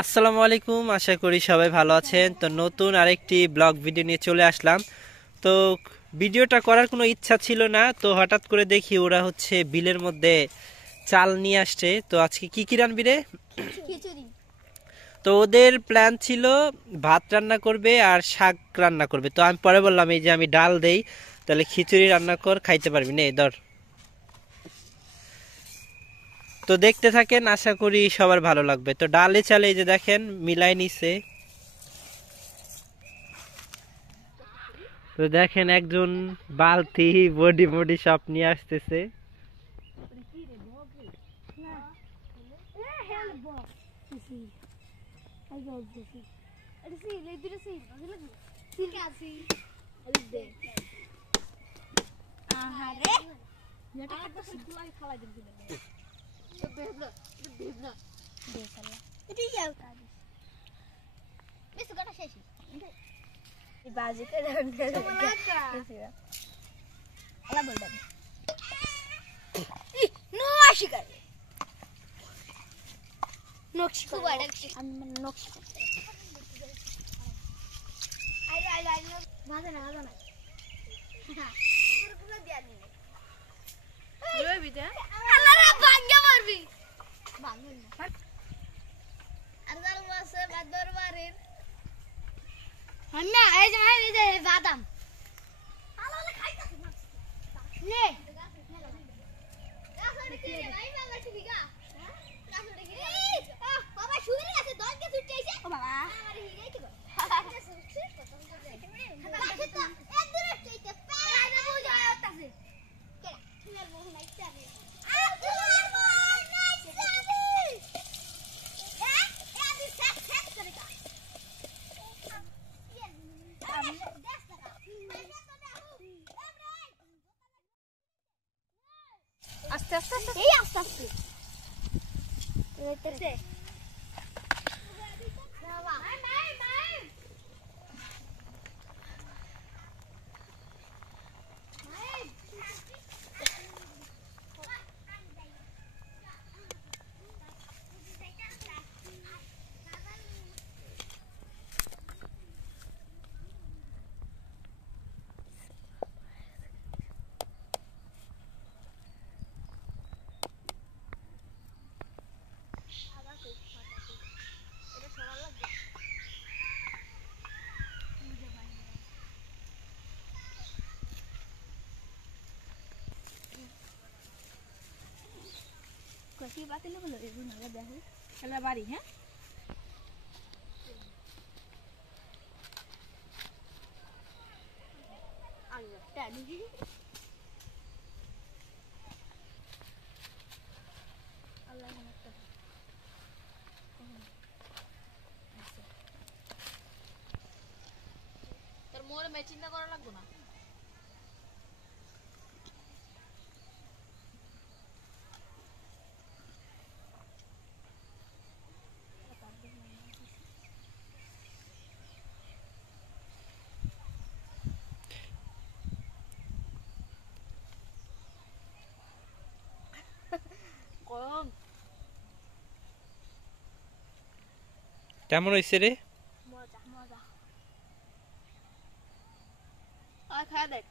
আসসালামু আলাইকুম, আশা করি সবাই ভালো আছেন। তো নতুন আরেকটি ব্লগ ভিডিও নিয়ে চলে আসলাম। তো ভিডিওটা করার কোনো ইচ্ছা ছিল না, তো হঠাৎ করে দেখি ওরা হচ্ছে বিলের মধ্যে চাল নিয়ে আসছে। তো আজকে কি কি রানবি রে? খিচুড়ি। তো ওদের প্ল্যান ছিল ভাত রান্না করবে আর শাক রান্না করবে। তো আমি পরে বললাম এই যে আমি ডাল দেই, তাহলে খিচুড়ি রান্না কর, খাইতে পারবি নে ধর। তো দেখতে থাকেন, আশা করি সবার ভালো লাগবে। তো ডালে চালে এই যে দেখেন মিলাই নিছে। তো দেখেন একজন বালতি বডি বডি সব নিয়ে আসতেছে। বাজিতে বাদাম আস্তে আস্তে এই আস্তে আস্তে বাড়ি। হ্যাঁ তোর মোর চিন্তা করা লাগবে না। কেমন হয়েছে রে? মজা মজা আর খায় দেখ।